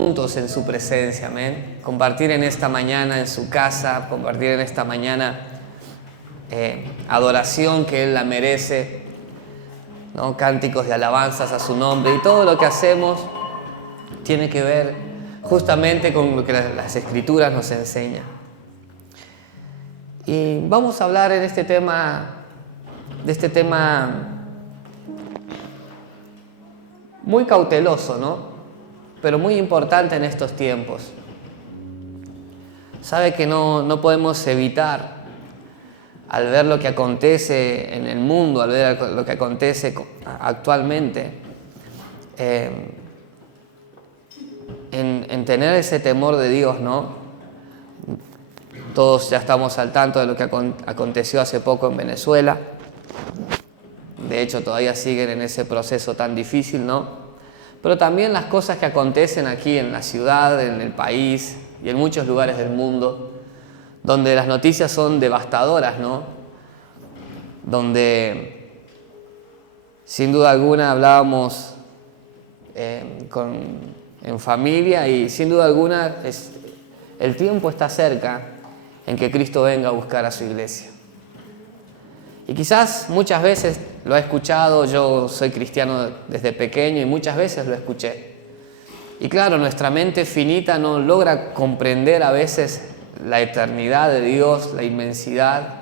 juntos en su presencia, amén. Compartir en esta mañana en su casa, compartir en esta mañana adoración que Él la merece, ¿no? Cánticos de alabanzas a su nombre, y todo lo que hacemos tiene que ver justamente con lo que las Escrituras nos enseñan. Y vamos a hablar en este tema muy cauteloso, ¿no? Pero muy importante en estos tiempos. Sabe que no podemos evitar, al ver lo que acontece en el mundo, al ver lo que acontece actualmente, en tener ese temor de Dios, ¿no? Todos ya estamos al tanto de lo que aconteció hace poco en Venezuela. De hecho, todavía siguen en ese proceso tan difícil, ¿no? Pero también las cosas que acontecen aquí en la ciudad, en el país y en muchos lugares del mundo, donde las noticias son devastadoras, ¿no? Donde, sin duda alguna, hablábamos en familia, y sin duda alguna el tiempo está cerca en que Cristo venga a buscar a su iglesia. Y quizás muchas veces lo he escuchado, yo soy cristiano desde pequeño y muchas veces lo escuché. Y claro, nuestra mente finita no logra comprender a veces la eternidad de Dios, la inmensidad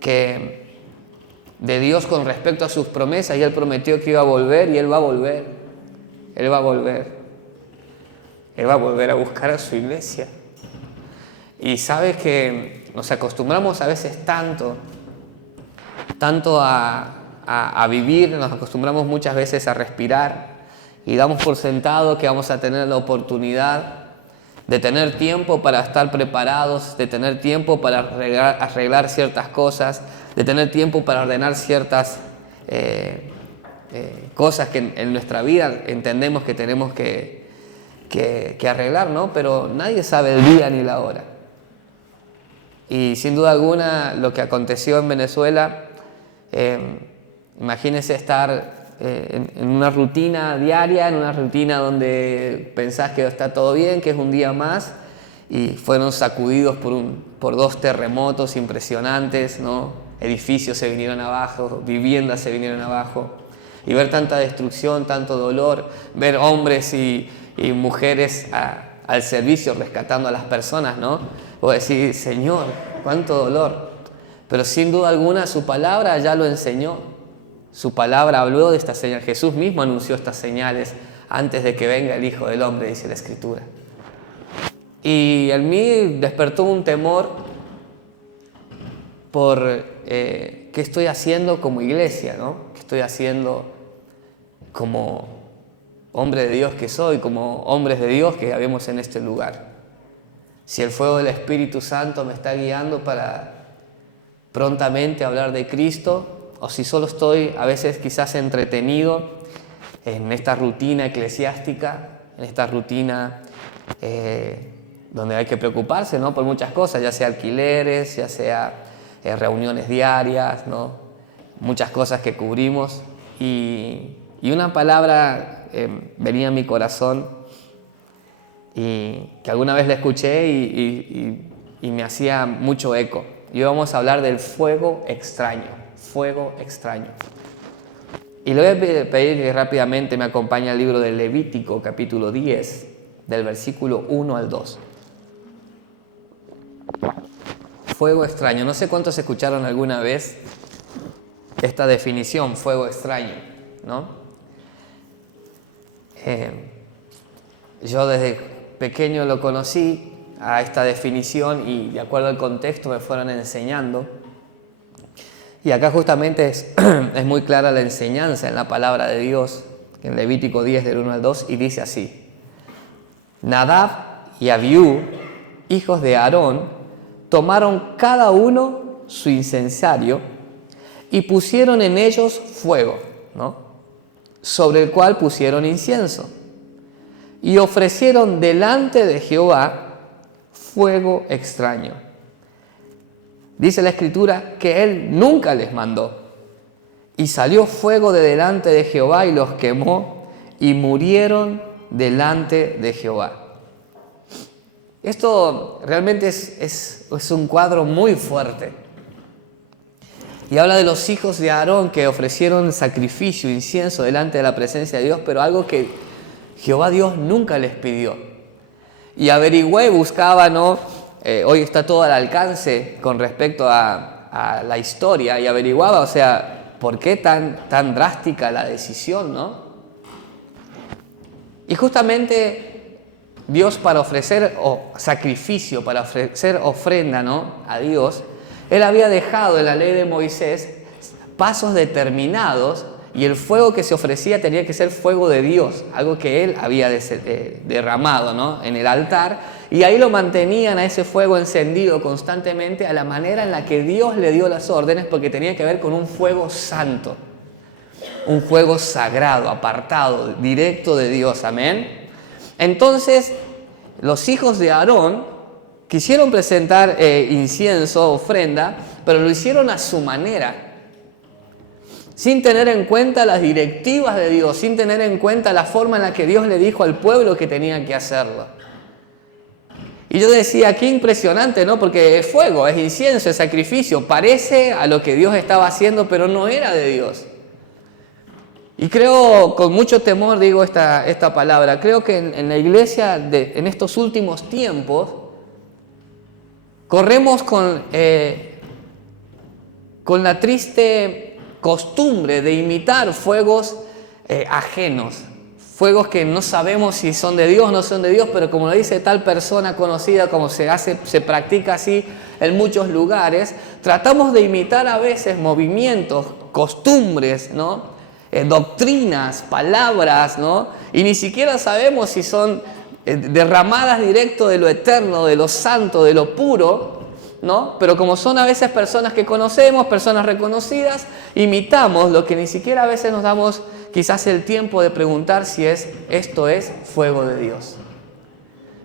de Dios con respecto a sus promesas. Y Él prometió que iba a volver, y Él va a volver. Él va a volver. Él va a volver a buscar a su iglesia. Y sabes que nos acostumbramos a veces tanto a vivir, nos acostumbramos muchas veces a respirar, y damos por sentado que vamos a tener la oportunidad de tener tiempo para estar preparados, de tener tiempo para arreglar ciertas cosas, de tener tiempo para ordenar ciertas cosas que en nuestra vida entendemos que tenemos que arreglar, ¿no? Pero nadie sabe el día ni la hora. Y sin duda alguna lo que aconteció en Venezuela, imagínense estar en una rutina diaria, en una rutina donde pensás que está todo bien, que es un día más, y fueron sacudidos por dos terremotos impresionantes, ¿no? Edificios se vinieron abajo, viviendas se vinieron abajo, y ver tanta destrucción, tanto dolor, ver hombres y mujeres al servicio rescatando a las personas, ¿no? O decir, Señor, cuánto dolor. Pero sin duda alguna su palabra ya lo enseñó. Su palabra habló de estas señales. Jesús mismo anunció estas señales antes de que venga el Hijo del Hombre, dice la Escritura. Y en mí despertó un temor por qué estoy haciendo como iglesia, ¿no? ¿Qué estoy haciendo como hombre de Dios que soy, como hombres de Dios que habemos en este lugar? Si el fuego del Espíritu Santo me está guiando para prontamente hablar de Cristo, o si solo estoy a veces quizás entretenido en esta rutina eclesiástica, en esta rutina donde hay que preocuparse, ¿no? Por muchas cosas, ya sea alquileres, ya sea reuniones diarias, ¿no? Muchas cosas que cubrimos, y una palabra venía a mi corazón, y que alguna vez la escuché y me hacía mucho eco. Y hoy vamos a hablar del fuego extraño, fuego extraño. Y le voy a pedir que rápidamente me acompañe al libro de Levítico, capítulo 10, del versículo 1 al 2. Fuego extraño. No sé cuántos escucharon alguna vez esta definición, fuego extraño, ¿no? Yo desde pequeño lo conocí a esta definición, y de acuerdo al contexto me fueron enseñando. Y acá justamente es muy clara la enseñanza en la palabra de Dios, en Levítico 10 del 1 al 2, y dice así: Nadab y Abiú, hijos de Aarón, tomaron cada uno su incensario y pusieron en ellos fuego, ¿no? Sobre el cual pusieron incienso, y ofrecieron delante de Jehová fuego extraño. Dice la Escritura que Él nunca les mandó. Y salió fuego de delante de Jehová y los quemó, y murieron delante de Jehová. Esto realmente es un cuadro muy fuerte. Y habla de los hijos de Aarón que ofrecieron sacrificio, incienso delante de la presencia de Dios, pero algo que Jehová Dios nunca les pidió. Y averigüé, buscaba, ¿no? Hoy está todo al alcance con respecto a la historia, y averiguaba, o sea, ¿por qué tan drástica la decisión, no? Y justamente Dios, para ofrecer sacrificio, para ofrecer ofrenda, ¿no?, a Dios, Él había dejado en la ley de Moisés pasos determinados, y el fuego que se ofrecía tenía que ser fuego de Dios, algo que Él había derramado, ¿no?, en el altar, y ahí lo mantenían a ese fuego encendido constantemente a la manera en la que Dios le dio las órdenes, porque tenía que ver con un fuego santo, un fuego sagrado, apartado, directo de Dios. Amén. Entonces, los hijos de Aarón quisieron presentar incienso, ofrenda, pero lo hicieron a su manera, sin tener en cuenta las directivas de Dios, sin tener en cuenta la forma en la que Dios le dijo al pueblo que tenían que hacerlo. Y yo decía, qué impresionante, ¿no? Porque es fuego, es incienso, es sacrificio, parece a lo que Dios estaba haciendo, pero no era de Dios. Y creo, con mucho temor digo esta palabra, creo que en la iglesia en estos últimos tiempos corremos con la triste costumbre de imitar fuegos ajenos, fuegos que no sabemos si son de Dios o no son de Dios, pero como lo dice tal persona conocida, como se practica así en muchos lugares, tratamos de imitar a veces movimientos, costumbres, ¿no?, doctrinas, palabras, ¿no?, y ni siquiera sabemos si son derramadas directo de lo eterno, de lo santo, de lo puro, ¿no? Pero como son a veces personas que conocemos, personas reconocidas, imitamos lo que ni siquiera a veces nos damos quizás el tiempo de preguntar si esto es fuego de Dios.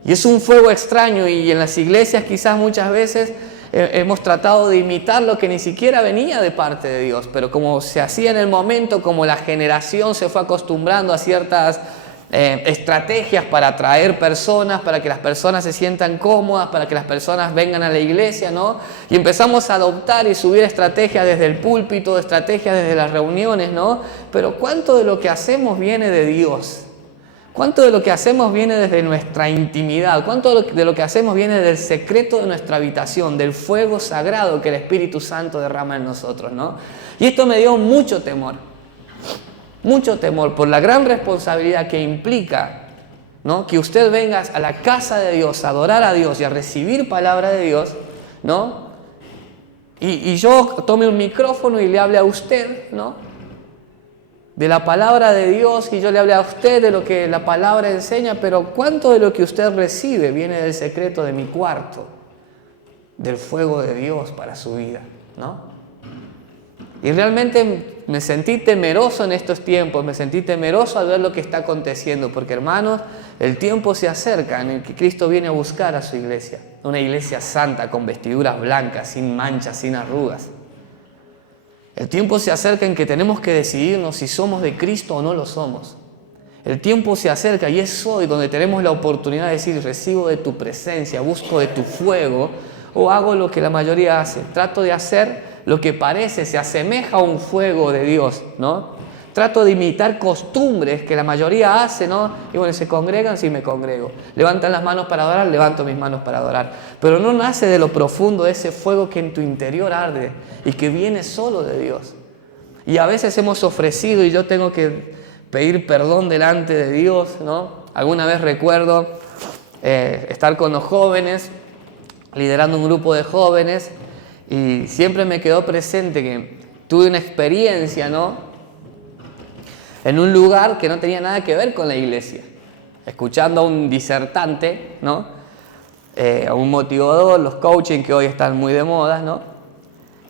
Y es un fuego extraño, y en las iglesias quizás muchas veces hemos tratado de imitar lo que ni siquiera venía de parte de Dios, pero como se hacía en el momento, como la generación se fue acostumbrando a ciertas estrategias para atraer personas, para que las personas se sientan cómodas, para que las personas vengan a la iglesia, ¿no? Y empezamos a adoptar y subir estrategias desde el púlpito, estrategias desde las reuniones, ¿no? Pero ¿cuánto de lo que hacemos viene de Dios? ¿Cuánto de lo que hacemos viene desde nuestra intimidad? ¿Cuánto de lo que hacemos viene del secreto de nuestra habitación, del fuego sagrado que el Espíritu Santo derrama en nosotros, ¿no? Y esto me dio mucho temor por la gran responsabilidad que implica, ¿no?, que usted venga a la casa de Dios, a adorar a Dios y a recibir palabra de Dios, ¿no? Y yo tome un micrófono y le hable a usted, ¿no?, de la palabra de Dios, y yo le hablé a usted de lo que la palabra enseña, pero ¿cuánto de lo que usted recibe viene del secreto de mi cuarto, del fuego de Dios para su vida, ¿no? Y realmente me sentí temeroso en estos tiempos, me sentí temeroso al ver lo que está aconteciendo, porque hermanos, el tiempo se acerca en el que Cristo viene a buscar a su iglesia, una iglesia santa, con vestiduras blancas, sin manchas, sin arrugas. El tiempo se acerca en que tenemos que decidirnos si somos de Cristo o no lo somos. El tiempo se acerca, y es hoy donde tenemos la oportunidad de decir: recibo de tu presencia, busco de tu fuego, o hago lo que la mayoría hace. Trato de hacer lo que parece, se asemeja a un fuego de Dios, ¿no? Trato de imitar costumbres que la mayoría hace, ¿no? Y bueno, se congregan, sí, me congrego. Levantan las manos para adorar, levanto mis manos para adorar. Pero no nace de lo profundo ese fuego que en tu interior arde y que viene solo de Dios. Y a veces hemos ofrecido, y yo tengo que pedir perdón delante de Dios, ¿no? Alguna vez recuerdo estar con los jóvenes, liderando un grupo de jóvenes, y siempre me quedó presente que tuve una experiencia, ¿no?, en un lugar que no tenía nada que ver con la iglesia, escuchando a un disertante, ¿no?, a un motivador, los coaching que hoy están muy de moda, ¿no?,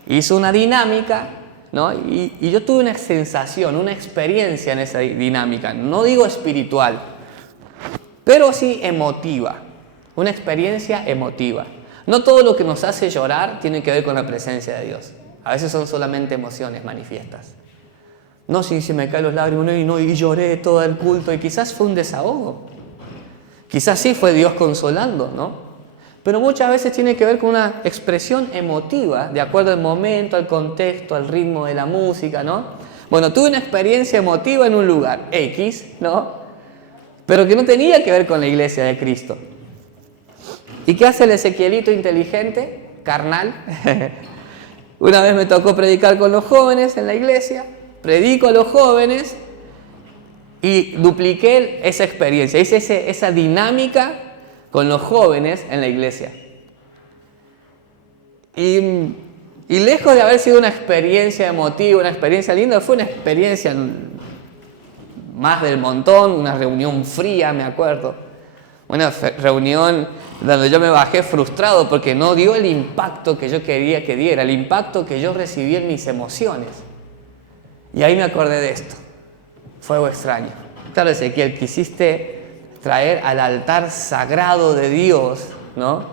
hizo una dinámica, ¿no?, y yo tuve una sensación, una experiencia en esa dinámica, no digo espiritual, pero sí emotiva, una experiencia emotiva. No todo lo que nos hace llorar tiene que ver con la presencia de Dios. A veces son solamente emociones manifiestas. No, si se me caen los lágrimas, y lloré todo el culto, y quizás fue un desahogo. Quizás sí fue Dios consolando, ¿no? Pero muchas veces tiene que ver con una expresión emotiva, de acuerdo al momento, al contexto, al ritmo de la música, ¿no? Bueno, tuve una experiencia emotiva en un lugar X, ¿no? Pero que no tenía que ver con la iglesia de Cristo. ¿Y qué hace el Ezequielito inteligente, carnal? Una vez me tocó predicar con los jóvenes en la iglesia, predico a los jóvenes y dupliqué esa experiencia, hice esa dinámica con los jóvenes en la iglesia. Y lejos de haber sido una experiencia emotiva, una experiencia linda, fue una experiencia más del montón, una reunión fría, me acuerdo. Una reunión donde yo me bajé frustrado porque no dio el impacto que yo quería que diera, el impacto que yo recibí en mis emociones. Y ahí me acordé de esto. Fuego extraño. Claro, Ezequiel, quisiste traer al altar sagrado de Dios, ¿no?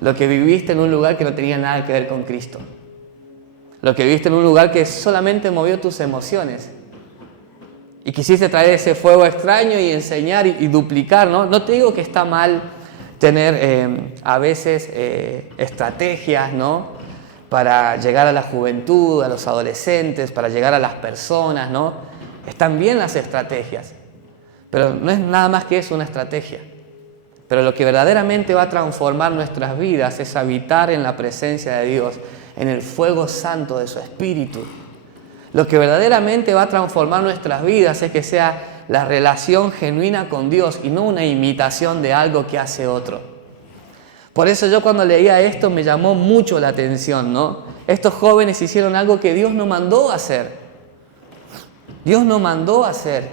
Lo que viviste en un lugar que no tenía nada que ver con Cristo. Lo que viviste en un lugar que solamente movió tus emociones. Y quisiste traer ese fuego extraño y enseñar y duplicar, ¿no? No te digo que está mal tener a veces estrategias, ¿no? Para llegar a la juventud, a los adolescentes, para llegar a las personas, ¿no? Están bien las estrategias. Pero no es nada más que eso, una estrategia. Pero lo que verdaderamente va a transformar nuestras vidas es habitar en la presencia de Dios, en el fuego santo de su Espíritu. Lo que verdaderamente va a transformar nuestras vidas es que sea la relación genuina con Dios y no una imitación de algo que hace otro. Por eso yo cuando leía esto me llamó mucho la atención, ¿no? Estos jóvenes hicieron algo que Dios no mandó a hacer. Dios no mandó a hacer.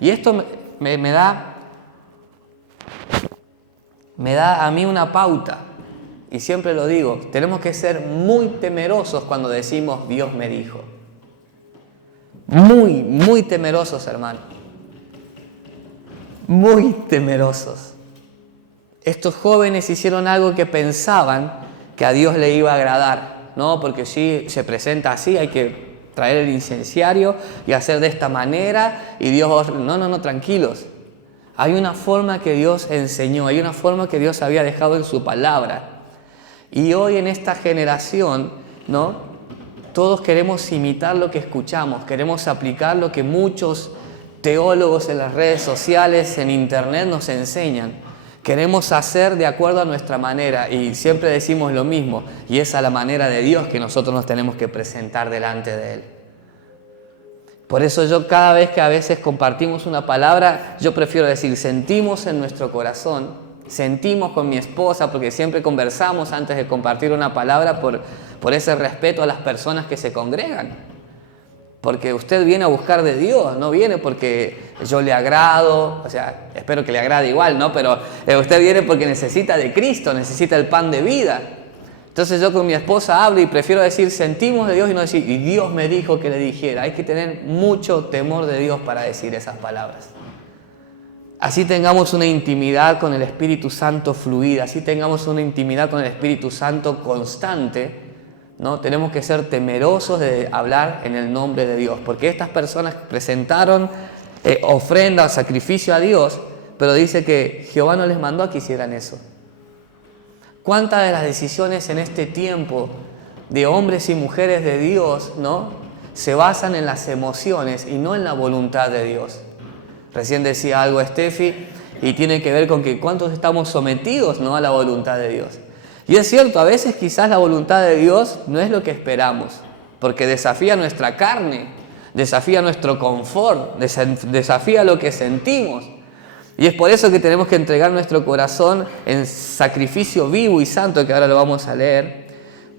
Y esto me da a mí una pauta, y siempre lo digo, tenemos que ser muy temerosos cuando decimos Dios me dijo. Muy, muy temerosos, hermano. Muy temerosos. Estos jóvenes hicieron algo que pensaban que a Dios le iba a agradar, ¿no? Porque si se presenta así, hay que traer el incenciario y hacer de esta manera, y Dios, no, tranquilos. Hay una forma que Dios enseñó, hay una forma que Dios había dejado en su palabra. Y hoy en esta generación, ¿no? Todos queremos imitar lo que escuchamos, queremos aplicar lo que muchos teólogos en las redes sociales, en internet nos enseñan. Queremos hacer de acuerdo a nuestra manera y siempre decimos lo mismo, y es a la manera de Dios que nosotros nos tenemos que presentar delante de Él. Por eso yo cada vez que a veces compartimos una palabra, yo prefiero decir, sentimos en nuestro corazón, sentimos con mi esposa, porque siempre conversamos antes de compartir una palabra por ese respeto a las personas que se congregan. Porque usted viene a buscar de Dios, no viene porque yo le agrado, o sea, espero que le agrade igual, ¿no? Pero usted viene porque necesita de Cristo, necesita el pan de vida. Entonces yo con mi esposa hablo y prefiero decir, sentimos de Dios y no decir, y Dios me dijo que le dijera. Hay que tener mucho temor de Dios para decir esas palabras. Así tengamos una intimidad con el Espíritu Santo fluida, así tengamos una intimidad con el Espíritu Santo constante, ¿no? Tenemos que ser temerosos de hablar en el nombre de Dios, porque estas personas presentaron ofrenda, sacrificio a Dios, pero dice que Jehová no les mandó a que hicieran eso. ¿Cuántas de las decisiones en este tiempo de hombres y mujeres de Dios, ¿no? se basan en las emociones y no en la voluntad de Dios? Recién decía algo Steffi y tiene que ver con que cuántos estamos sometidos, ¿no? a la voluntad de Dios. Y es cierto, a veces quizás la voluntad de Dios no es lo que esperamos, porque desafía nuestra carne, desafía nuestro confort, desafía lo que sentimos. Y es por eso que tenemos que entregar nuestro corazón en sacrificio vivo y santo, que ahora lo vamos a leer,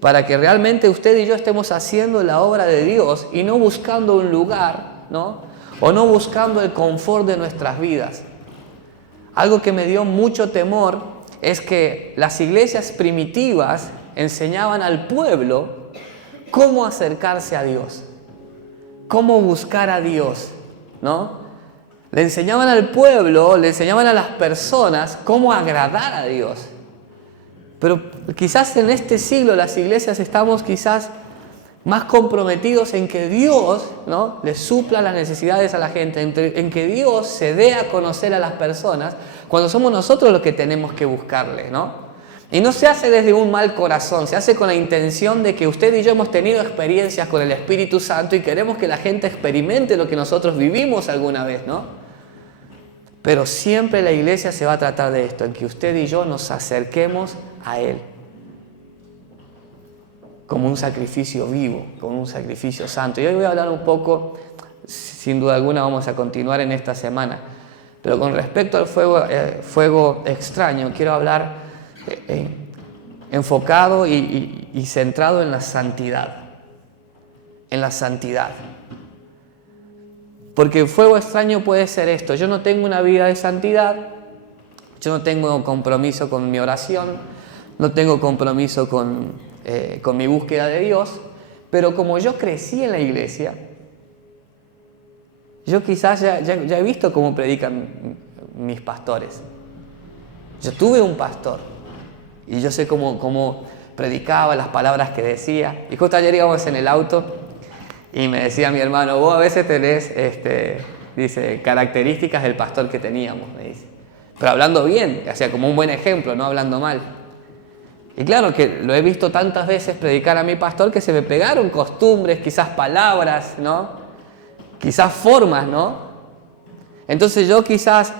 para que realmente usted y yo estemos haciendo la obra de Dios y no buscando un lugar, ¿no? O no buscando el confort de nuestras vidas. Algo que me dio mucho temor es que las iglesias primitivas enseñaban al pueblo cómo acercarse a Dios, cómo buscar a Dios, ¿no? Le enseñaban al pueblo, le enseñaban a las personas cómo agradar a Dios. Pero quizás en este siglo las iglesias estamos quizás más comprometidos en que Dios, ¿no?, les supla las necesidades a la gente, en que Dios se dé a conocer a las personas, cuando somos nosotros los que tenemos que buscarle, ¿no? Y no se hace desde un mal corazón, se hace con la intención de que usted y yo hemos tenido experiencias con el Espíritu Santo y queremos que la gente experimente lo que nosotros vivimos alguna vez, ¿no? Pero siempre la iglesia se va a tratar de esto, en que usted y yo nos acerquemos a Él como un sacrificio vivo, como un sacrificio santo. Y hoy voy a hablar un poco, sin duda alguna vamos a continuar en esta semana, pero con respecto al fuego extraño, quiero hablar enfocado y centrado en la santidad. En la santidad. Porque el fuego extraño puede ser esto: yo no tengo una vida de santidad, yo no tengo compromiso con mi oración, no tengo compromiso con mi búsqueda de Dios, pero como yo crecí en la iglesia, yo quizás ya he visto cómo predican mis pastores. Yo tuve un pastor y yo sé cómo predicaba, las palabras que decía. Y justo ayer íbamos en el auto y me decía mi hermano: vos a veces tenés, dice, características del pastor que teníamos, me dice. Pero hablando bien, o sea, como un buen ejemplo, no hablando mal. Y claro que lo he visto tantas veces predicar a mi pastor que se me pegaron costumbres, quizás palabras, ¿no? Quizás formas, ¿no? Entonces yo quizás,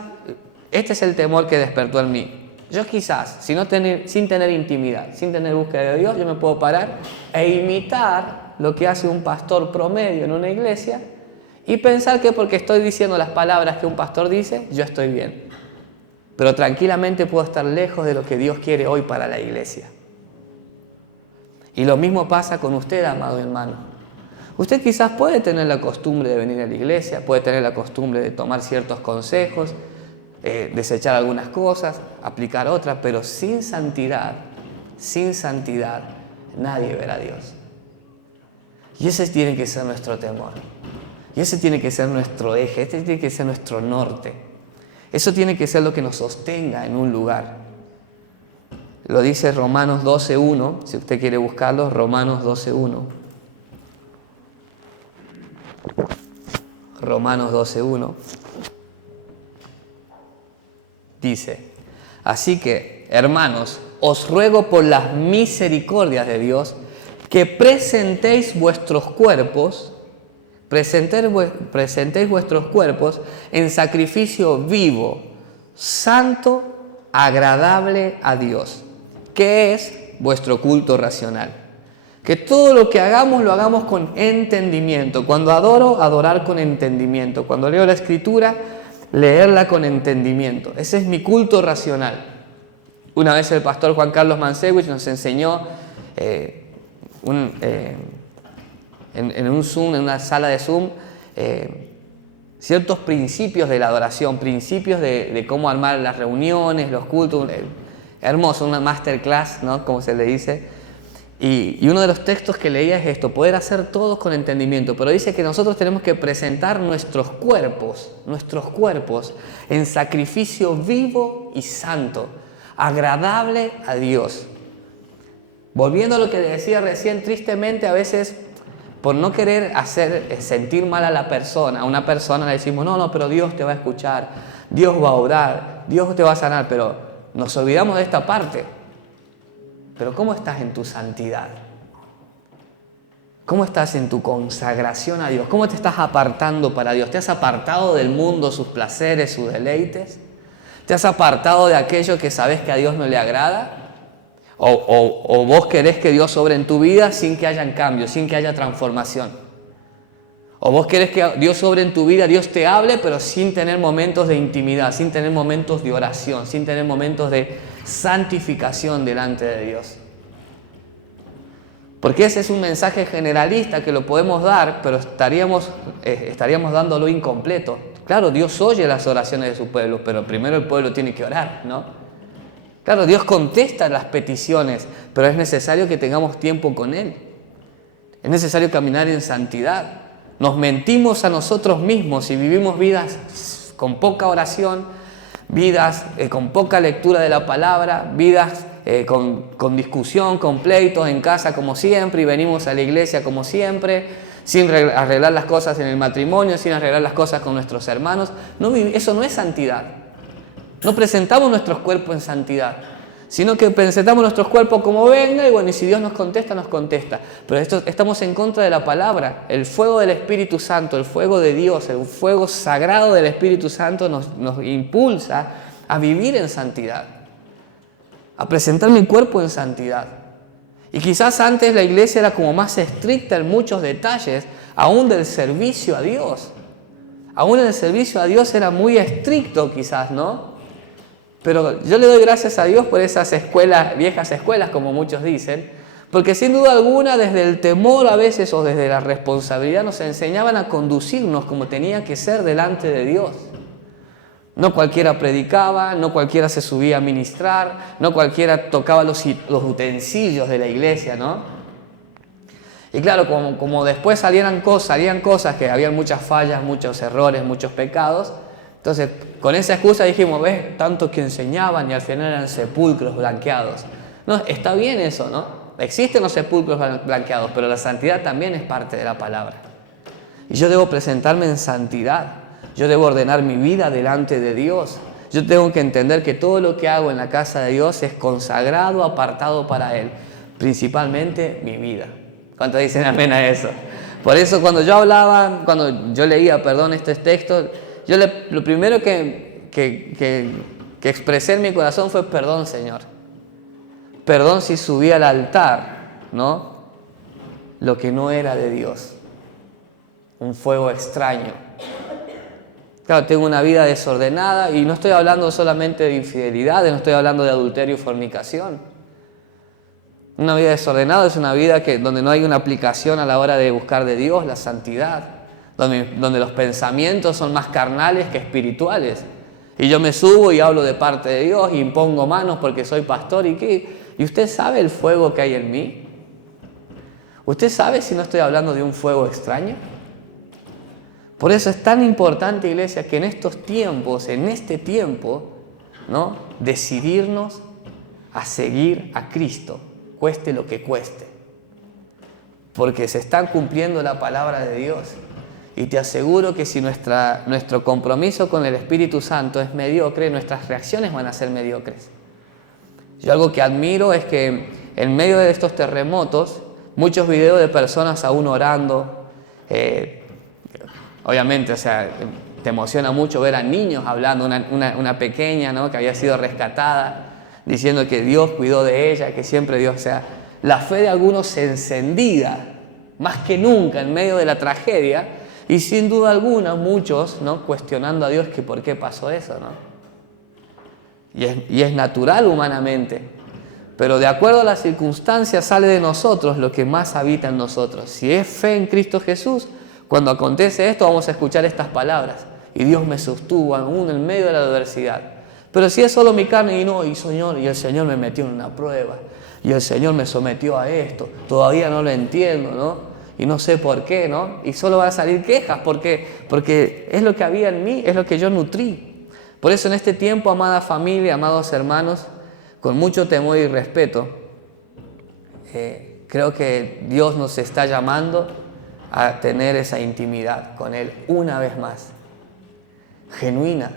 este es el temor que despertó en mí. Yo quizás, sin tener intimidad, sin tener búsqueda de Dios, yo me puedo parar e imitar lo que hace un pastor promedio en una iglesia y pensar que porque estoy diciendo las palabras que un pastor dice, yo estoy bien. Pero tranquilamente puedo estar lejos de lo que Dios quiere hoy para la iglesia. Y lo mismo pasa con usted, amado hermano. Usted quizás puede tener la costumbre de venir a la iglesia, puede tener la costumbre de tomar ciertos consejos, desechar algunas cosas, aplicar otras, pero sin santidad, nadie verá a Dios. Y ese tiene que ser nuestro temor. Y ese tiene que ser nuestro eje, este tiene que ser nuestro norte. Eso tiene que ser lo que nos sostenga en un lugar. Lo dice Romanos 12:1, si usted quiere buscarlo, Romanos 12:1. Romanos 12:1. Dice: así que, hermanos, os ruego por las misericordias de Dios que presentéis vuestros cuerpos en sacrificio vivo, santo, agradable a Dios, que es vuestro culto racional. Que todo lo que hagamos, lo hagamos con entendimiento. Cuando adoro, adorar con entendimiento. Cuando leo la Escritura, leerla con entendimiento. Ese es mi culto racional. Una vez el pastor Juan Carlos Mansewich nos enseñó en un Zoom, en una sala de Zoom, ciertos principios de la adoración, principios de cómo armar las reuniones, los cultos. Hermoso, una masterclass, ¿no?, como se le dice. Y uno de los textos que leía es esto: poder hacer todos con entendimiento. Pero dice que nosotros tenemos que presentar nuestros cuerpos en sacrificio vivo y santo, agradable a Dios. Volviendo a lo que decía recién, tristemente a veces, por no querer hacer sentir mal a la persona, a una persona le decimos: no, pero Dios te va a escuchar, Dios va a orar, Dios te va a sanar, pero nos olvidamos de esta parte. Pero ¿cómo estás en tu santidad? ¿Cómo estás en tu consagración a Dios? ¿Cómo te estás apartando para Dios? ¿Te has apartado del mundo, sus placeres, sus deleites? ¿Te has apartado de aquello que sabes que a Dios no le agrada? ¿O vos querés que Dios obre en tu vida sin que haya cambio, sin que haya transformación? ¿O vos querés que Dios obre en tu vida, Dios te hable, pero sin tener momentos de intimidad, sin tener momentos de oración, sin tener momentos de santificación delante de Dios? Porque ese es un mensaje generalista que lo podemos dar, pero estaríamos dándolo incompleto. Claro, Dios oye las oraciones de su pueblo, pero primero el pueblo tiene que orar, ¿no? Claro, Dios contesta las peticiones, pero es necesario que tengamos tiempo con Él. Es necesario caminar en santidad. Nos mentimos a nosotros mismos y vivimos vidas con poca oración, vidas con poca lectura de la palabra, vidas con discusión, con pleitos en casa como siempre, y venimos a la iglesia como siempre, sin arreglar las cosas en el matrimonio, sin arreglar las cosas con nuestros hermanos. No, eso no es santidad. No presentamos nuestros cuerpos en santidad, sino que presentamos nuestros cuerpos como venga, y bueno, y si Dios nos contesta, nos contesta. Pero estamos en contra de la palabra. El fuego del Espíritu Santo, el fuego de Dios, el fuego sagrado del Espíritu Santo nos impulsa a vivir en santidad, a presentar mi cuerpo en santidad. Y quizás antes la iglesia era como más estricta en muchos detalles, aún del servicio a Dios. Aún en el servicio a Dios era muy estricto quizás, ¿no? Pero yo le doy gracias a Dios por esas escuelas, viejas escuelas, como muchos dicen, porque sin duda alguna, desde el temor a veces o desde la responsabilidad, nos enseñaban a conducirnos como tenía que ser delante de Dios. No cualquiera predicaba, no cualquiera se subía a ministrar, no cualquiera tocaba los utensilios de la iglesia, ¿no? Y claro, como después salían cosas que habían muchas fallas, muchos errores, muchos pecados. Entonces, con esa excusa dijimos, ves, tanto que enseñaban y al final eran sepulcros blanqueados. No, está bien eso, ¿no? Existen los sepulcros blanqueados, pero la santidad también es parte de la palabra. Y yo debo presentarme en santidad. Yo debo ordenar mi vida delante de Dios. Yo tengo que entender que todo lo que hago en la casa de Dios es consagrado, apartado para Él. Principalmente mi vida. ¿Cuántos dicen amén a eso? Por eso cuando yo leía, estos textos, lo primero que expresé en mi corazón fue perdón, Señor. Perdón si subí al altar, ¿no? Lo que no era de Dios. Un fuego extraño. Claro, tengo una vida desordenada y no estoy hablando solamente de infidelidades, no estoy hablando de adulterio y fornicación. Una vida desordenada es una vida donde no hay una aplicación a la hora de buscar de Dios, la santidad. Donde los pensamientos son más carnales que espirituales. Y yo me subo y hablo de parte de Dios y impongo manos porque soy pastor. ¿Y usted sabe el fuego que hay en mí? ¿Usted sabe si no estoy hablando de un fuego extraño? Por eso es tan importante, iglesia, que en este tiempo, ¿no? Decidirnos a seguir a Cristo, cueste lo que cueste. Porque se está cumpliendo la palabra de Dios. Y te aseguro que si nuestro compromiso con el Espíritu Santo es mediocre, nuestras reacciones van a ser mediocres. Yo algo que admiro es que en medio de estos terremotos, muchos videos de personas aún orando, obviamente, te emociona mucho ver a niños hablando, una pequeña, ¿no? Que había sido rescatada, diciendo que Dios cuidó de ella, que siempre Dios, la fe de algunos encendida, más que nunca en medio de la tragedia. Y sin duda alguna, muchos, ¿no? Cuestionando a Dios que por qué pasó eso, ¿no? Y es natural humanamente. Pero de acuerdo a las circunstancias sale de nosotros lo que más habita en nosotros. Si es fe en Cristo Jesús, cuando acontece esto vamos a escuchar estas palabras. Y Dios me sostuvo aún en medio de la adversidad. Pero si es solo mi carne y el Señor me metió en una prueba. Y el Señor me sometió a esto. Todavía no lo entiendo, ¿no? Y no sé por qué, ¿no? Y solo van a salir quejas, porque es lo que había en mí, es lo que yo nutrí. Por eso en este tiempo, amada familia, amados hermanos, con mucho temor y respeto, creo que Dios nos está llamando a tener esa intimidad con Él una vez más. Genuina,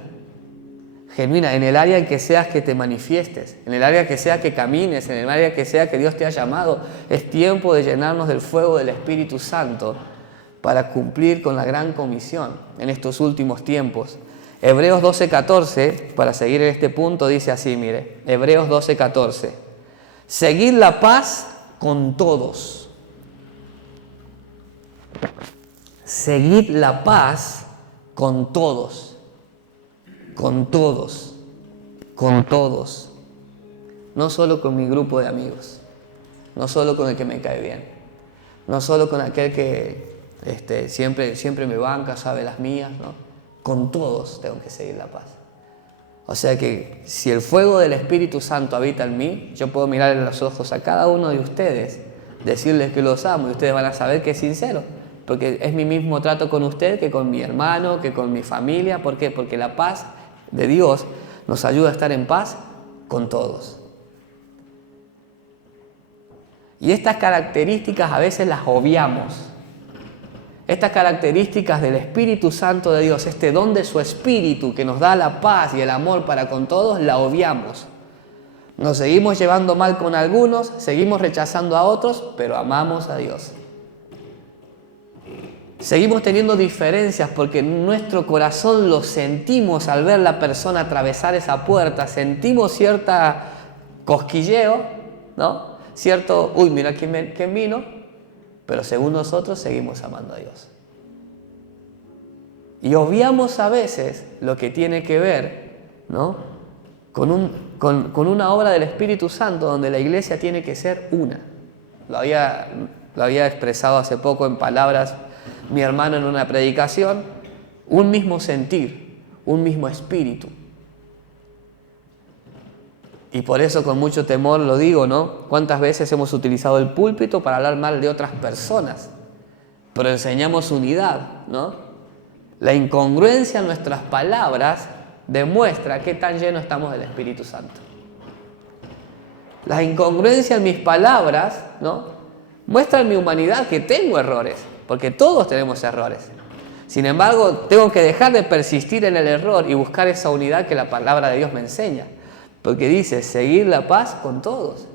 en el área en que seas que te manifiestes, en el área que sea que camines, en el área que sea que Dios te ha llamado. Es tiempo de llenarnos del fuego del Espíritu Santo para cumplir con la gran comisión en estos últimos tiempos. Hebreos 12:14, para seguir en este punto, dice así, mire, Hebreos 12:14. Seguid la paz con todos. Seguid la paz con todos. Con todos. No solo con mi grupo de amigos, no solo con el que me cae bien, no solo con aquel que siempre me banca, sabe las mías, ¿no? Con todos tengo que seguir la paz. O sea que si el fuego del Espíritu Santo habita en mí, yo puedo mirar en los ojos a cada uno de ustedes, decirles que los amo y ustedes van a saber que es sincero. Porque es mi mismo trato con usted que con mi hermano, que con mi familia. ¿Por qué? Porque la paz de Dios nos ayuda a estar en paz con todos. Y estas características a veces las obviamos. Estas características del Espíritu Santo de Dios, este don de su Espíritu que nos da la paz y el amor para con todos, la obviamos. Nos seguimos llevando mal con algunos, seguimos rechazando a otros, pero amamos a Dios. Seguimos teniendo diferencias porque en nuestro corazón lo sentimos al ver la persona atravesar esa puerta, sentimos cierta cosquilleo, ¿no? Cierto, uy, mira quién vino, pero según nosotros seguimos amando a Dios. Y obviamos a veces lo que tiene que ver, ¿no? con una obra del Espíritu Santo donde la iglesia tiene que ser una. Lo había expresado hace poco en palabras mi hermano en una predicación, un mismo sentir, un mismo espíritu. Y por eso con mucho temor lo digo, ¿no? ¿Cuántas veces hemos utilizado el púlpito para hablar mal de otras personas? Pero enseñamos unidad, ¿no? La incongruencia en nuestras palabras demuestra qué tan llenos estamos del Espíritu Santo. La incongruencia en mis palabras, ¿no? Muestra en mi humanidad que tengo errores, porque todos tenemos errores. Sin embargo, tengo que dejar de persistir en el error y buscar esa unidad que la palabra de Dios me enseña. Porque dice, seguir la paz con todos.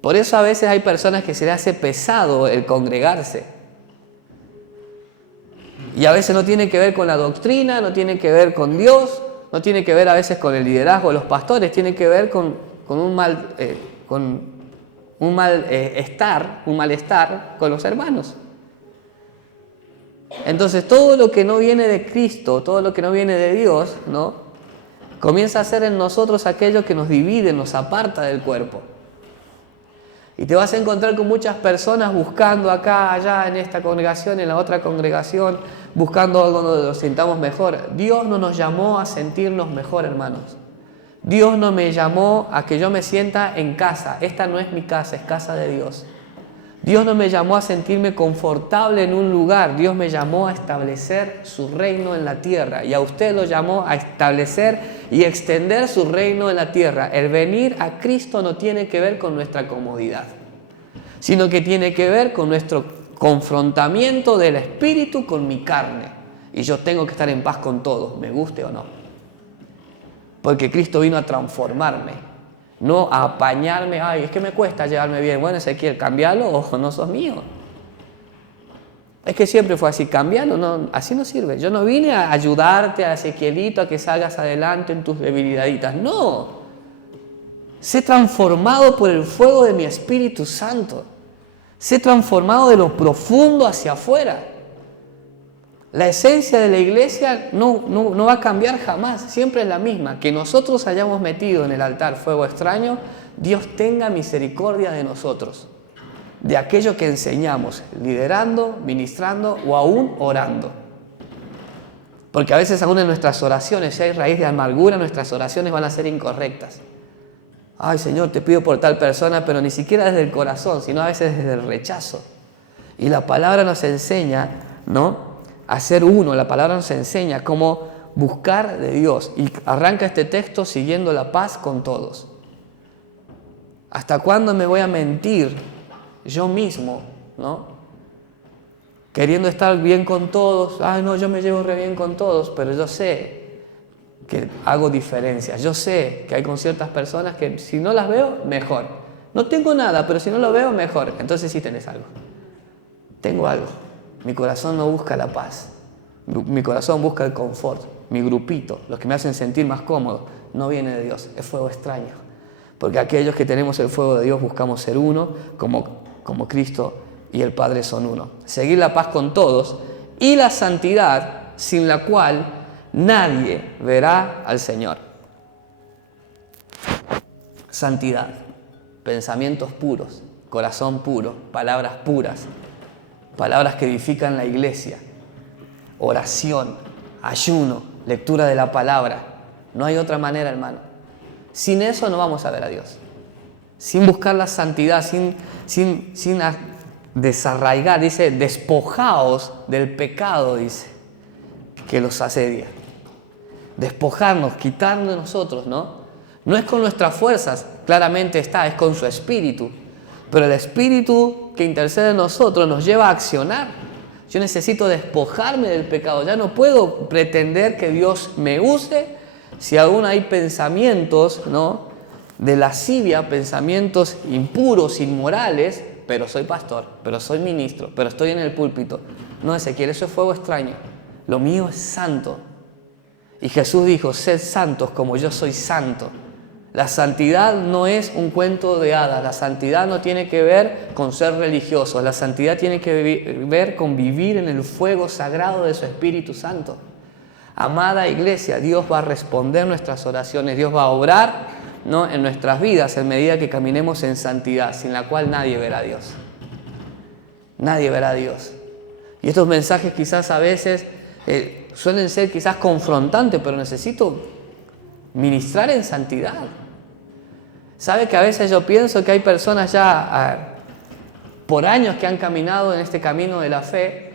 Por eso a veces hay personas que se les hace pesado el congregarse. Y a veces no tiene que ver con la doctrina, no tiene que ver con Dios, no tiene que ver a veces con el liderazgo de los pastores, tiene que ver con un malestar con los hermanos. Entonces todo lo que no viene de Cristo, todo lo que no viene de Dios, ¿no? Comienza a ser en nosotros aquello que nos divide, nos aparta del cuerpo. Y te vas a encontrar con muchas personas buscando acá, allá, en esta congregación, en la otra congregación, buscando algo donde nos sintamos mejor. Dios no nos llamó a sentirnos mejor, hermanos. Dios no me llamó a que yo me sienta en casa. Esta no es mi casa, es casa de Dios. Dios no me llamó a sentirme confortable en un lugar. Dios me llamó a establecer su reino en la tierra. Y a usted lo llamó a establecer y extender su reino en la tierra. El venir a Cristo no tiene que ver con nuestra comodidad, sino que tiene que ver con nuestro confrontamiento del Espíritu con mi carne. Y yo tengo que estar en paz con todos, me guste o no. Porque Cristo vino a transformarme. No a apañarme, ay, es que me cuesta llevarme bien. Bueno, Ezequiel, cambialo o no sos mío. Es que siempre fue así, cambialo, no, así no sirve. Yo no vine a ayudarte a Ezequielito a que salgas adelante en tus debilidaditas. No. Sé transformado por el fuego de mi Espíritu Santo. Sé transformado de lo profundo hacia afuera. La esencia de la iglesia no va a cambiar jamás, siempre es la misma. Que nosotros hayamos metido en el altar fuego extraño, Dios tenga misericordia de nosotros, de aquello que enseñamos, liderando, ministrando o aún orando. Porque a veces aún en nuestras oraciones, si hay raíz de amargura, nuestras oraciones van a ser incorrectas. Ay, Señor, te pido por tal persona, pero ni siquiera desde el corazón, sino a veces desde el rechazo. Y la palabra nos enseña, ¿no?, a ser uno. La palabra nos enseña cómo buscar de Dios. Y arranca este texto siguiendo la paz con todos. ¿Hasta cuándo me voy a mentir yo mismo, ¿no? Queriendo estar bien con todos. Ay, no, yo me llevo re bien con todos, pero yo sé que hago diferencias. Yo sé que hay con ciertas personas que si no las veo, mejor. No tengo nada, pero si no lo veo, mejor. Entonces sí tenés algo. Tengo algo. Mi corazón no busca la paz. Mi corazón busca el confort. Mi grupito, los que me hacen sentir más cómodo, no viene de Dios, es fuego extraño. Porque aquellos que tenemos el fuego de Dios buscamos ser uno, como Cristo y el Padre son uno. Seguir la paz con todos y la santidad, sin la cual nadie verá al Señor. Santidad, pensamientos puros, corazón puro, palabras puras. Palabras que edifican la iglesia, oración, ayuno, lectura de la palabra. No hay otra manera, hermano. Sin eso no vamos a ver a Dios. Sin buscar la santidad, sin desarraigar, dice, despojaos del pecado, dice, que los asedia. Despojarnos, quitarnos de nosotros, ¿no? No es con nuestras fuerzas, claramente está, es con su espíritu. Pero el Espíritu que intercede en nosotros nos lleva a accionar. Yo necesito despojarme del pecado. Ya no puedo pretender que Dios me use si aún hay pensamientos, ¿no?, de lascivia, pensamientos impuros, inmorales, pero soy pastor, pero soy ministro, pero estoy en el púlpito. No, Ezequiel, eso es fuego extraño. Lo mío es santo. Y Jesús dijo, sed santos como yo soy santo. La santidad no es un cuento de hadas. La santidad no tiene que ver con ser religiosos. La santidad tiene que ver con vivir en el fuego sagrado de su Espíritu Santo. Amada iglesia, Dios va a responder nuestras oraciones. Dios va a obrar, ¿no?, en nuestras vidas en medida que caminemos en santidad, sin la cual nadie verá a Dios. Nadie verá a Dios. Y estos mensajes quizás a veces suelen ser quizás confrontantes, pero necesito ministrar en santidad. ¿Sabe que a veces yo pienso que hay personas ya por años que han caminado en este camino de la fe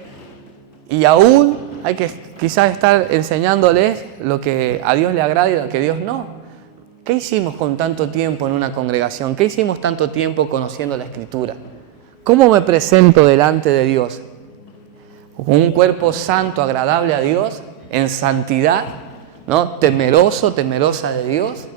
y aún hay que quizás estar enseñándoles lo que a Dios le agrada y lo que a Dios no? ¿Qué hicimos con tanto tiempo en una congregación? ¿Qué hicimos tanto tiempo conociendo la Escritura? ¿Cómo me presento delante de Dios? ¿Con un cuerpo santo, agradable a Dios, en santidad, ¿no?, temeroso, temerosa de Dios?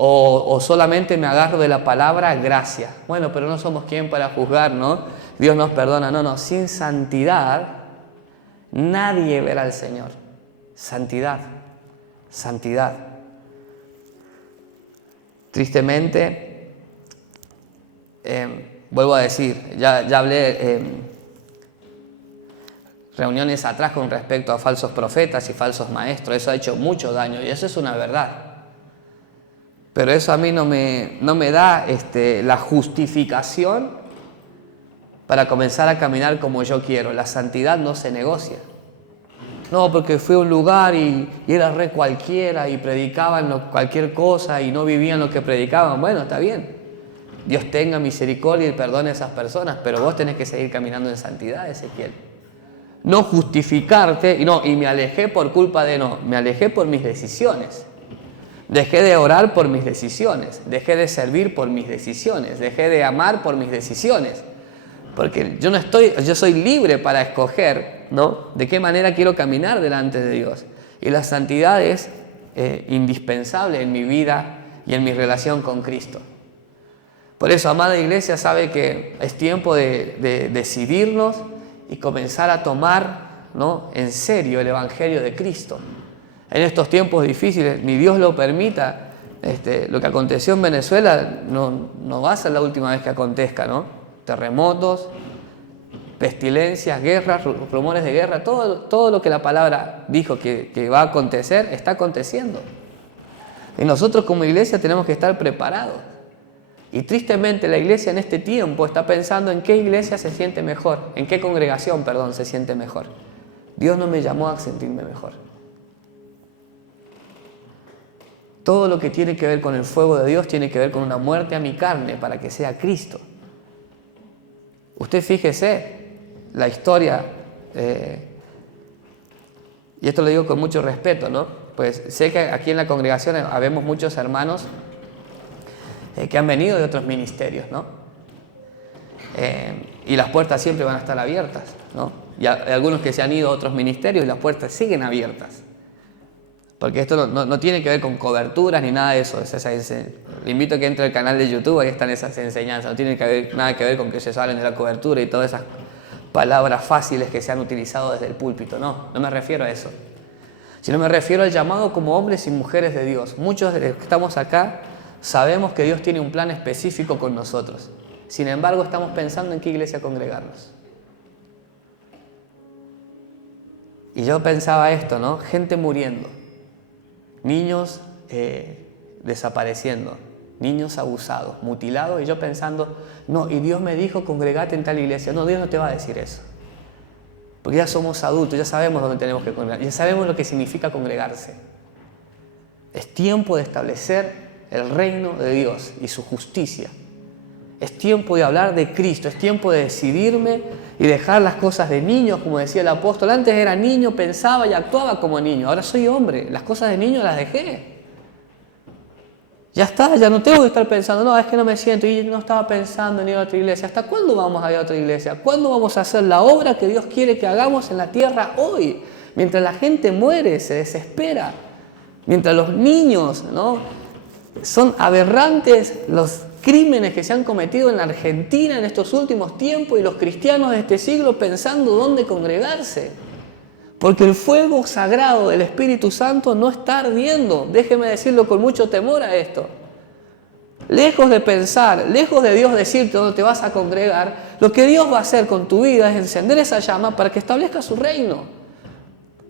¿O solamente me agarro de la palabra gracia? Bueno, pero no somos quien para juzgar, ¿no? Dios nos perdona. No, sin santidad nadie verá al Señor. Santidad, santidad. Tristemente, vuelvo a decir, ya hablé reuniones atrás con respecto a falsos profetas y falsos maestros. Eso ha hecho mucho daño y eso es una verdad. Pero eso a mí no me da la justificación para comenzar a caminar como yo quiero. La santidad no se negocia. No, porque fui a un lugar y era re cualquiera y predicaban cualquier cosa y no vivían lo que predicaban. Bueno, está bien. Dios tenga misericordia y perdone a esas personas, pero vos tenés que seguir caminando en santidad, Ezequiel. No justificarte y me alejé por culpa de me alejé por mis decisiones. Dejé de orar por mis decisiones, dejé de servir por mis decisiones, dejé de amar por mis decisiones. Porque yo soy libre para escoger, ¿no?, de qué manera quiero caminar delante de Dios. Y la santidad es indispensable en mi vida y en mi relación con Cristo. Por eso, amada iglesia, sabe que es tiempo de decidirnos y comenzar a tomar, ¿no?, en serio el Evangelio de Cristo. En estos tiempos difíciles, ni Dios lo permita, lo que aconteció en Venezuela no va a ser la última vez que acontezca, ¿no? Terremotos, pestilencias, guerras, rumores de guerra, todo lo que la palabra dijo que va a acontecer, está aconteciendo. Y nosotros como iglesia tenemos que estar preparados. Y tristemente la iglesia en este tiempo está pensando en qué iglesia se siente mejor, en qué congregación, se siente mejor. Dios no me llamó a sentirme mejor. Todo lo que tiene que ver con el fuego de Dios tiene que ver con una muerte a mi carne para que sea Cristo. Usted fíjese la historia, y esto lo digo con mucho respeto, ¿no? Pues sé que aquí en la congregación habemos muchos hermanos que han venido de otros ministerios, ¿no? Y las puertas siempre van a estar abiertas, ¿no? Y hay algunos que se han ido a otros ministerios y las puertas siguen abiertas. Porque esto no tiene que ver con coberturas ni nada de eso. Le invito a que entre al canal de YouTube, ahí están esas enseñanzas. No tiene nada que ver con que se salen de la cobertura y todas esas palabras fáciles que se han utilizado desde el púlpito. No me refiero a eso. Sino me refiero al llamado como hombres y mujeres de Dios. Muchos de los que estamos acá sabemos que Dios tiene un plan específico con nosotros. Sin embargo, estamos pensando en qué iglesia congregarnos. Y yo pensaba esto, ¿no? Gente muriendo. Niños desapareciendo, niños abusados, mutilados, y yo pensando, y Dios me dijo congregate en tal iglesia. No, Dios no te va a decir eso, porque ya somos adultos, ya sabemos dónde tenemos que congregar, ya sabemos lo que significa congregarse. Es tiempo de establecer el reino de Dios y su justicia. Es tiempo de hablar de Cristo, es tiempo de decidirme y dejar las cosas de niños, como decía el apóstol. Antes era niño, pensaba y actuaba como niño. Ahora soy hombre, las cosas de niño las dejé. Ya está, ya no tengo que estar pensando, no, es que no me siento y no estaba pensando en ir a otra iglesia. ¿Hasta cuándo vamos a ir a otra iglesia? ¿Cuándo vamos a hacer la obra que Dios quiere que hagamos en la tierra hoy? Mientras la gente muere, se desespera. Mientras los niños, ¿no? Son aberrantes los crímenes que se han cometido en la Argentina en estos últimos tiempos y los cristianos de este siglo pensando dónde congregarse. Porque el fuego sagrado del Espíritu Santo no está ardiendo. Déjeme decirlo con mucho temor a esto. Lejos de pensar, lejos de Dios decirte dónde te vas a congregar, lo que Dios va a hacer con tu vida es encender esa llama para que establezca su reino.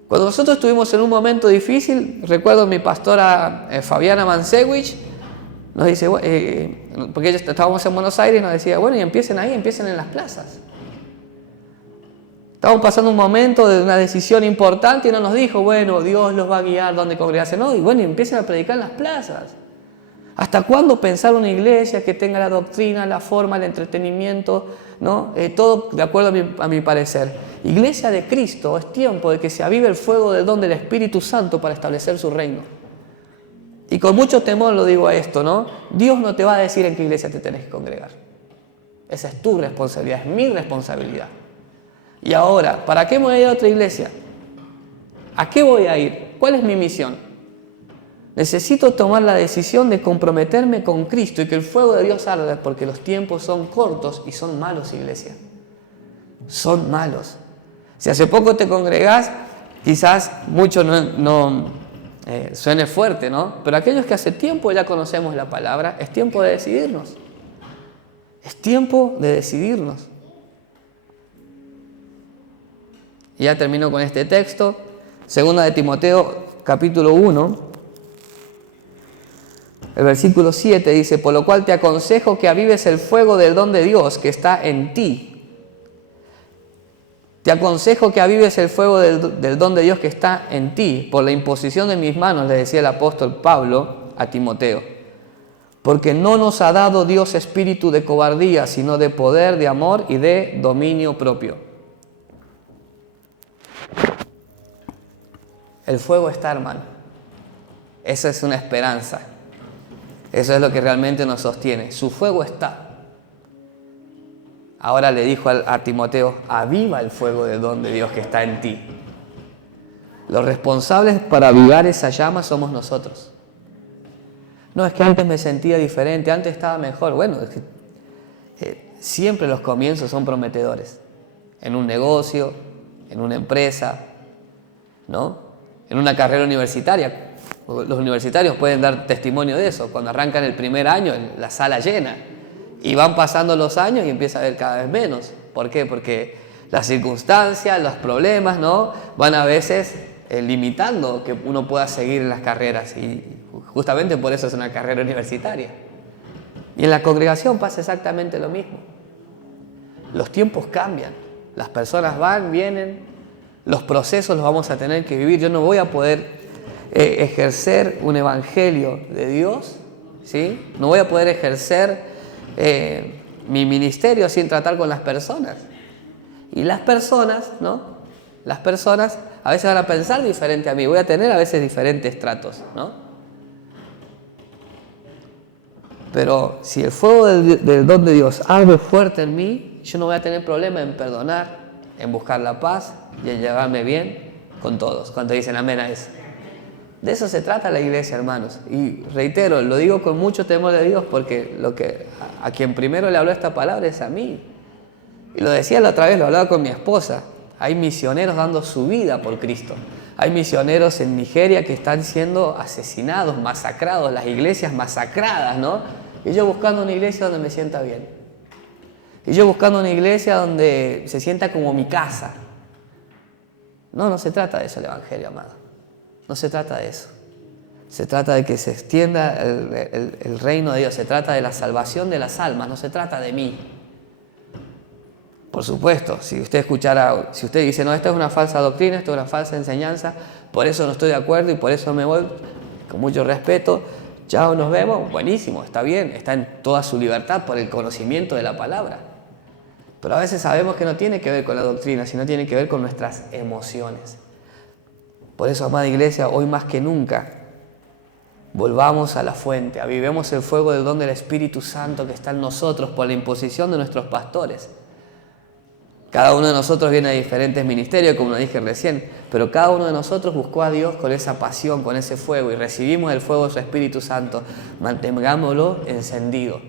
Cuando nosotros estuvimos en un momento difícil, recuerdo mi pastora Fabiana Mansewich, nos dice, porque estábamos en Buenos Aires, nos decía, bueno, y empiecen ahí, empiecen en las plazas. Estamos pasando un momento de una decisión importante y no nos dijo, bueno, Dios los va a guiar donde congregarse. No, y bueno, y empiecen a predicar en las plazas. ¿Hasta cuándo pensar una iglesia que tenga la doctrina, la forma, el entretenimiento, ¿no? Todo de acuerdo a mi parecer? Iglesia de Cristo, es tiempo de que se avive el fuego del don del Espíritu Santo para establecer su reino. Y con mucho temor lo digo a esto, ¿no? Dios no te va a decir en qué iglesia te tenés que congregar. Esa es tu responsabilidad, es mi responsabilidad. Y ahora, ¿para qué me voy a ir a otra iglesia? ¿A qué voy a ir? ¿Cuál es mi misión? Necesito tomar la decisión de comprometerme con Cristo y que el fuego de Dios arda, porque los tiempos son cortos y son malos, iglesia. Son malos. Si hace poco te congregás, quizás mucho no suene fuerte, ¿no? Pero aquellos que hace tiempo ya conocemos la palabra, es tiempo de decidirnos. Es tiempo de decidirnos. Y ya termino con este texto. Segunda de Timoteo, capítulo 1. El versículo 7 dice, por lo cual te aconsejo que avives el fuego del don de Dios que está en ti. Te aconsejo que avives el fuego del don de Dios que está en ti, por la imposición de mis manos, le decía el apóstol Pablo a Timoteo. Porque no nos ha dado Dios espíritu de cobardía, sino de poder, de amor y de dominio propio. El fuego está, hermano. Esa es una esperanza. Eso es lo que realmente nos sostiene. Su fuego está. Ahora le dijo a Timoteo, aviva el fuego del don de Dios que está en ti. Los responsables para avivar esa llama somos nosotros. No, es que antes me sentía diferente, antes estaba mejor. Bueno, es que siempre los comienzos son prometedores. En un negocio, en una empresa, ¿no? En una carrera universitaria. Los universitarios pueden dar testimonio de eso. Cuando arrancan el primer año, la sala llena. Y van pasando los años y empieza a haber cada vez menos. ¿Por qué? Porque las circunstancias, los problemas, ¿no? Van a veces limitando que uno pueda seguir en las carreras. Y justamente por eso es una carrera universitaria. Y en la congregación pasa exactamente lo mismo. Los tiempos cambian. Las personas van, vienen. Los procesos los vamos a tener que vivir. Yo no voy a poder ejercer un evangelio de Dios, ¿sí? No voy a poder ejercer mi ministerio sin tratar con las personas. Y las personas, ¿no? Las personas a veces van a pensar diferente a mí. Voy a tener a veces diferentes tratos, ¿no? Pero si el fuego del don de Dios arde fuerte en mí, yo no voy a tener problema en perdonar, en buscar la paz y en llevarme bien con todos. Cuando dicen amén a eso. De eso se trata la iglesia, hermanos. Y reitero, lo digo con mucho temor de Dios porque a quien primero le habló esta palabra es a mí. Y lo decía la otra vez, lo hablaba con mi esposa. Hay misioneros dando su vida por Cristo. Hay misioneros en Nigeria que están siendo asesinados, masacrados, las iglesias masacradas, ¿no? Y yo buscando una iglesia donde me sienta bien. Y yo buscando una iglesia donde se sienta como mi casa. No se trata de eso el evangelio, amado. No se trata de eso. Se trata de que se extienda el reino de Dios. Se trata de la salvación de las almas. No se trata de mí. Por supuesto, si usted dice, no, esta es una falsa doctrina, esto es una falsa enseñanza, por eso no estoy de acuerdo y por eso me voy, con mucho respeto, chao, nos vemos, buenísimo, está bien, está en toda su libertad por el conocimiento de la palabra. Pero a veces sabemos que no tiene que ver con la doctrina, sino tiene que ver con nuestras emociones. Por eso, amada iglesia, hoy más que nunca, volvamos a la fuente, avivemos el fuego del don del Espíritu Santo que está en nosotros por la imposición de nuestros pastores. Cada uno de nosotros viene de diferentes ministerios, como lo dije recién, pero cada uno de nosotros buscó a Dios con esa pasión, con ese fuego, y recibimos el fuego de su Espíritu Santo. Mantengámoslo encendido,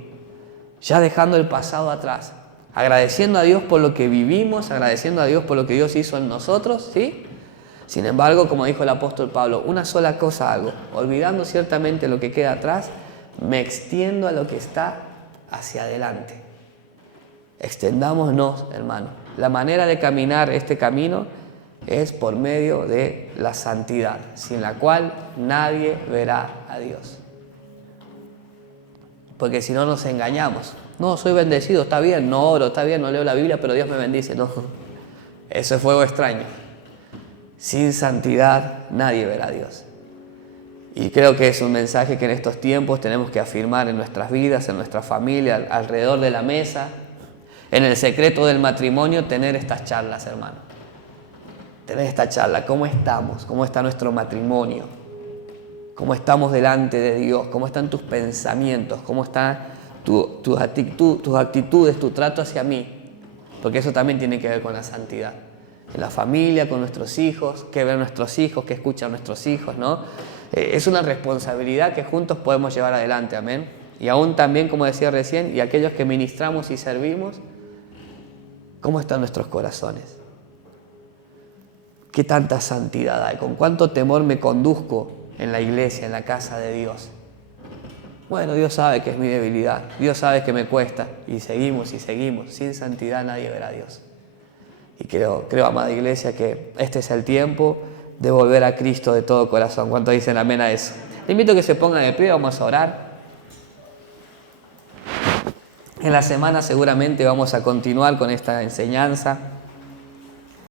ya dejando el pasado atrás, agradeciendo a Dios por lo que vivimos, agradeciendo a Dios por lo que Dios hizo en nosotros, ¿sí? Sin embargo, como dijo el apóstol Pablo, una sola cosa hago, olvidando ciertamente lo que queda atrás, me extiendo a lo que está hacia adelante. Extendámonos, hermano. La manera de caminar este camino es por medio de la santidad, sin la cual nadie verá a Dios. Porque si no nos engañamos. No, soy bendecido, está bien, no oro, está bien, no leo la Biblia, pero Dios me bendice. No, eso es fuego extraño. Sin santidad nadie verá a Dios. Y creo que es un mensaje que en estos tiempos tenemos que afirmar en nuestras vidas, en nuestra familia, alrededor de la mesa. En el secreto del matrimonio, tener estas charlas, hermano. Tener esta charla. ¿Cómo estamos? ¿Cómo está nuestro matrimonio? ¿Cómo estamos delante de Dios? ¿Cómo están tus pensamientos? ¿Cómo están tus actitudes, tu trato hacia mí? Porque eso también tiene que ver con la santidad. En la familia, con nuestros hijos, qué ven nuestros hijos, qué escuchan nuestros hijos, ¿no? Es una responsabilidad que juntos podemos llevar adelante, amén. Y aún también, como decía recién, y aquellos que ministramos y servimos, ¿cómo están nuestros corazones? ¿Qué tanta santidad hay? ¿Con cuánto temor me conduzco en la iglesia, en la casa de Dios? Bueno, Dios sabe que es mi debilidad. Dios sabe que me cuesta. Y seguimos y seguimos. Sin santidad nadie verá a Dios. Y creo, amada iglesia, que este es el tiempo de volver a Cristo de todo corazón. ¿Cuántos dicen amén a eso? Le invito a que se ponga de pie, vamos a orar. En la semana seguramente vamos a continuar con esta enseñanza.